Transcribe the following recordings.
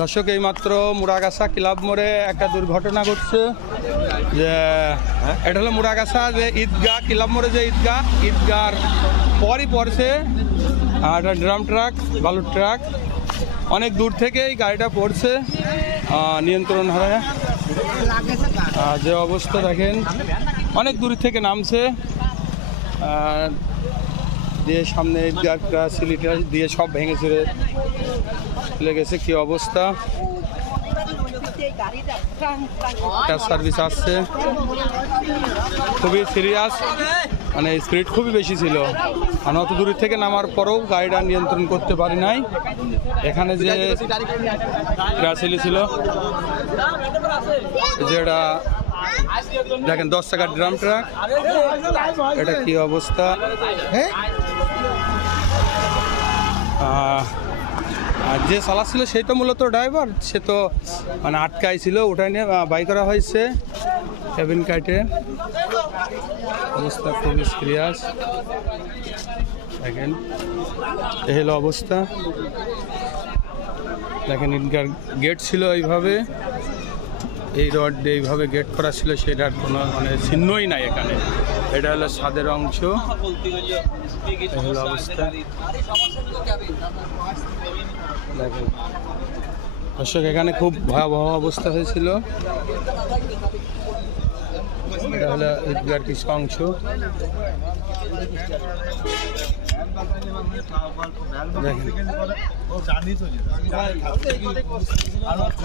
দর্শক এইমাত্র মুড়াগাছা ক্লাব মোড়ে একটা দুর্ঘটনা ঘটছে যে এটা হলো মুড়াগাছা যে ঈদগাহ ক্লাব মোড়ে যে ঈদগাহর পরই পড়ছে একটা ড্রাম ট্রাক বালুর ট্রাক অনেক দূর থেকেই গাড়িটা পড়ছে নিয়ন্ত্রণ হারায় যে অবস্থা দেখেন অনেক দূর থেকে নামছে দিয়ে সামনে ঈদগাহটা সিলিটা দিয়ে সব ভেঙে চলে গেছে কি অবস্থা সার্ভিস আসছে খুবই সিরিয়াস মানে স্পিড খুবই বেশি ছিল মানে অত দূর থেকে নামার পরেও গাড়িটা নিয়ন্ত্রণ করতে পারি নাই এখানে যে গ্রাসিলি ছিল যেটা দেখেন 10 টাকার ড্রাম ট্রাক এটা কি অবস্থা আর যে চালাচ্ছিল সেই তো মূলত ড্রাইভার সে তো মানে আটকাই ছিল ওটাই নিয়ে বাই করা হয়েছে কেবিন কাটে অবস্থা খুবই সিরিয়াস দেখেন এই হলো অবস্থা দেখেন ঈদগাহ গেট ছিল এইভাবে এই রড দিয়ে এইভাবে গেট করা ছিল সেটার কোনো মানে চিহ্নই নাই এখানে এটা হলো ছাদের অংশ হলো অবস্থা দেখেন দর্শক এখানে খুব ভয়াবহ অবস্থা হয়েছিল এটা হলো ঈদগাহর কিছু অংশ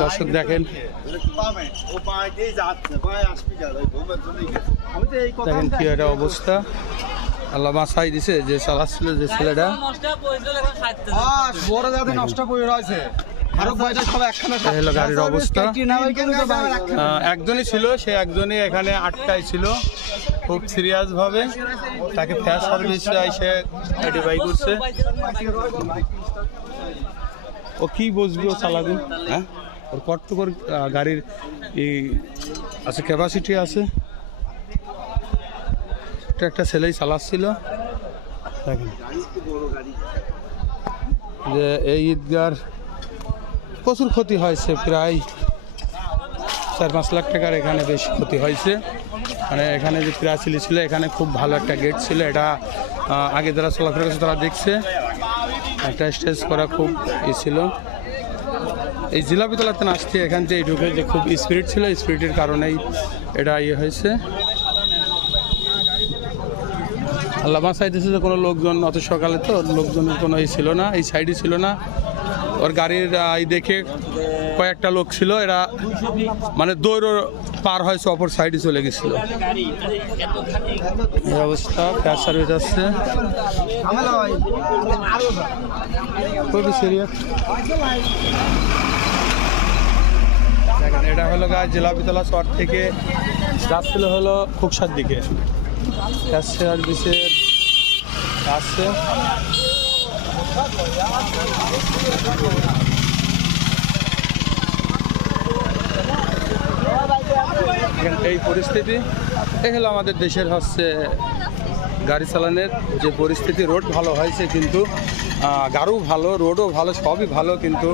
দর্শক দেখেন দেখেন কি একটা অবস্থা আল্লাহ বাঁচাই দিছে যে চালাচ্ছিল যে ছেলেটা গাড়ির অবস্থা একজনই ছিল সে একজনই এখানে আটকাই ছিল খুব সিরিয়াস ভাবে তাকে ফায়ার সার্ভিস এসে আইডেন্টিফাই করছে ও কি বুঝবি ও চালাবি হ্যাঁ ওর কতটুকুর গাড়ির এই আছে ক্যাপাসিটি আছে এটা একটা ছেলেই চালাচ্ছিল দেখেন যে এই ঈদগাহর প্রচুর ক্ষতি হয়েছে প্রায় 4-5 লাখ টাকার এখানে বেশি ক্ষতি হয়েছে মানে এখানে যে প্রাচীলি ছিল এখানে খুব ভালো একটা গেট ছিল এটা আগে যারা চলাফেরা করছে তারা দেখছে একটা স্টেজ করা খুব ছিল এই জিলাপিতলাতে আসছে এখান থেকে ঢুকে যে খুব স্পিড ছিল স্পিডের কারণেই এটা হয়েছে আল্লাহ বাঁচাই দিয়েছে যে কোনো লোকজন অত সকালে তো লোকজনের কোনো ছিল না এই সাইডে ছিল না ওর গাড়ির দেখে কয়েকটা লোক ছিল এরা মানে দৌড় পার হয়েছে অপর সাইডে চলে গেছিল এই অবস্থা ফায়ার সার্ভিস আসছে খুবই সিরিয়াস দেখেন এটা হলো জিলাপিতলা শহর থেকে যাচ্ছিল হলো খুকসার দিকে ফায়ার সার্ভিসের আসছে এই পরিস্থিতি এই হলো আমাদের দেশের হচ্ছে গাড়ি চালানোর যে পরিস্থিতি রোড ভালো হয়েছে কিন্তু গাড়িও ভালো রোডও ভালো সবই ভালো কিন্তু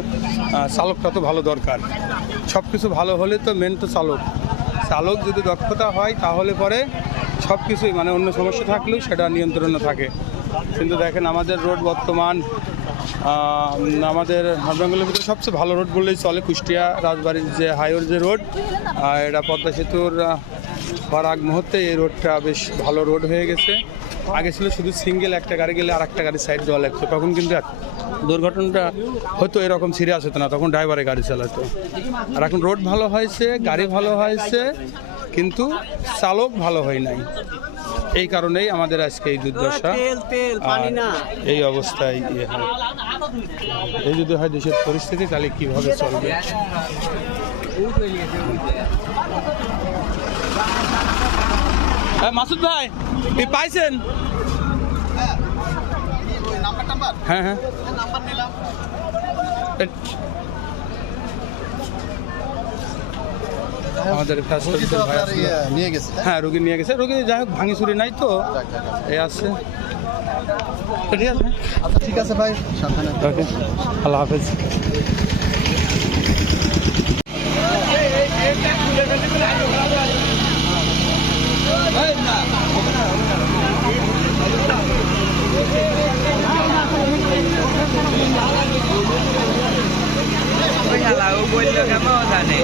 চালকটা তো ভালো দরকার সব কিছু ভালো হলে তো মেন তো চালক যদি দক্ষতা হয় তাহলে পরে সব কিছুই মানে অন্য সমস্যা থাকলেও সেটা নিয়ন্ত্রণে থাকে কিন্তু দেখেন আমাদের রোড বর্তমান আমাদের নর্থ ভিতরে সবচেয়ে ভালো রোড বললেই চলে কুষ্টিয়া রাজবাড়ির যে হাইওয়ের যে রোড এটা পদ্মা সেতুর হওয়ার আগ মুহূর্তে এই রোডটা বেশ ভালো রোড হয়ে গেছে আগে ছিল শুধু সিঙ্গেল একটা গাড়ি গেলে আর একটা গাড়ি সাইড দেওয়া লাগতো তখন কিন্তু দুর্ঘটনাটা হয়তো এরকম সিরিয়াস হতো না তখন ড্রাইভারে গাড়ি চালাতো আর এখন রোড ভালো হয়েছে গাড়ি ভালো হয়েছে কিন্তু চালক ভালো হয় নাই এই কারণেই আমাদের আজকে এই দুর্দশা এই অবস্থায় এই যদি হয় দেশের পরিস্থিতি তাহলে কিভাবে চলবে মাসুদ ভাই পাইছেন হ্যাঁ হ্যাঁ আমাদের নিয়ে গেছে হ্যাঁ রোগী নিয়ে গেছে রোগী যাই হোক ভাঙি চুরি নাই তো এই আসছে ঠিক আছে আচ্ছা ঠিক আছে ভাই সাবধানে আল্লাহ হাফেজ বললো কেমন জানে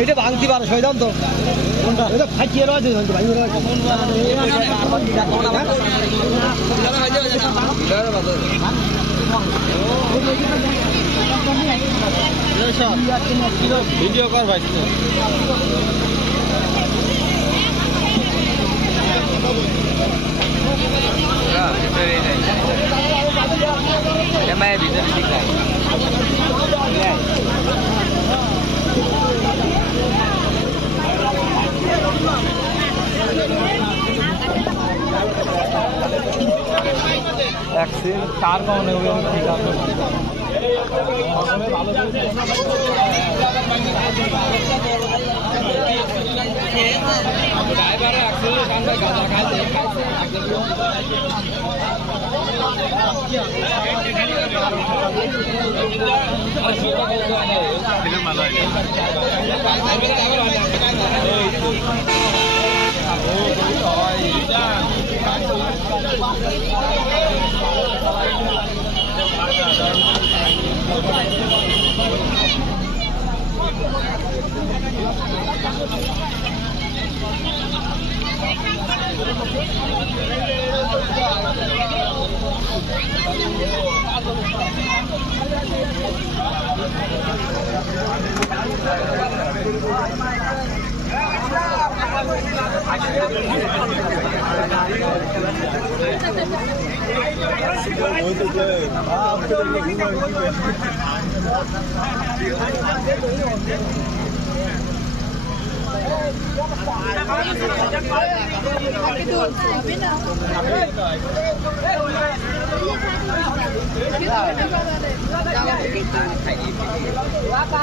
এটা ভাঙতি পারো শৈদান তো এটা ফাটিয়ে রয়েছে ভাঙি ভিডিও কর ভাই मैं भीतर दिख रहा एक्सीडेंट कार कौन है वो ठीक है ड्राइवर है एक्सीडेंट शानदार गाना खाते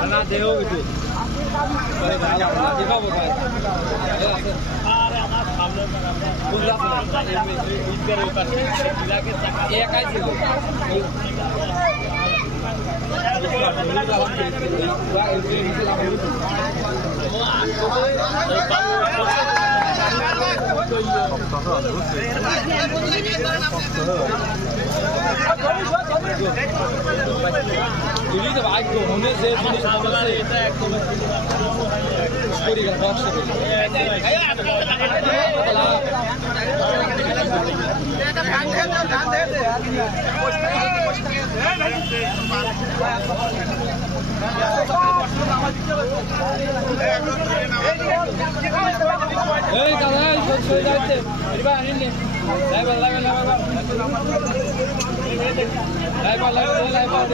ना देहो gitu ini तो भाग को होने से पुलिस मदद से पूरी का बॉक्स এই দাদা সরে যাচ্ছে এবার আনিনি লাইভার লাইভার লাইভার লাইভার